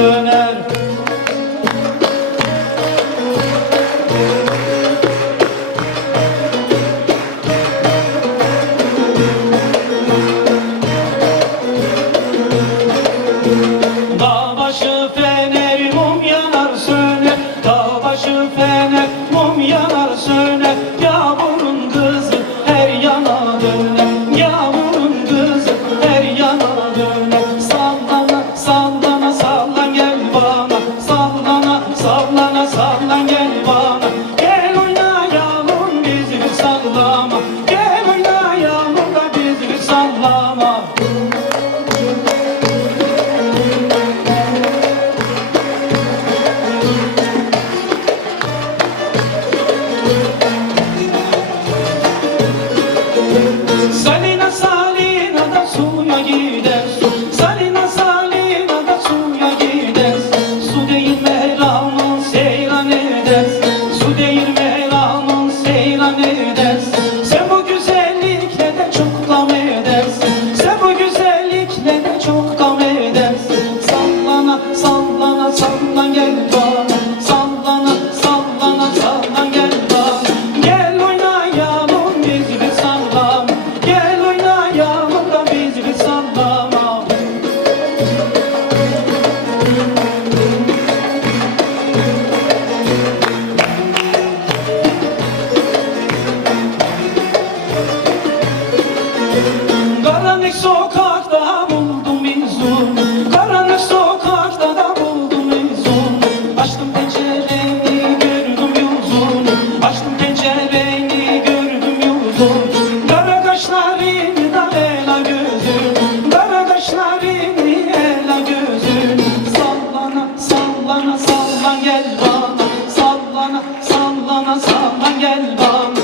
Amen. Da Sokakta buldum izun. Karanlık sokakta da buldum izun. Açtım pencereni gördüm yuzun Açtım pencereni gördüm yuzun Kara ela gözün. Kara ela gözün. Sallana sallana sallan gel bana. Sallana sallana sallan gel bana.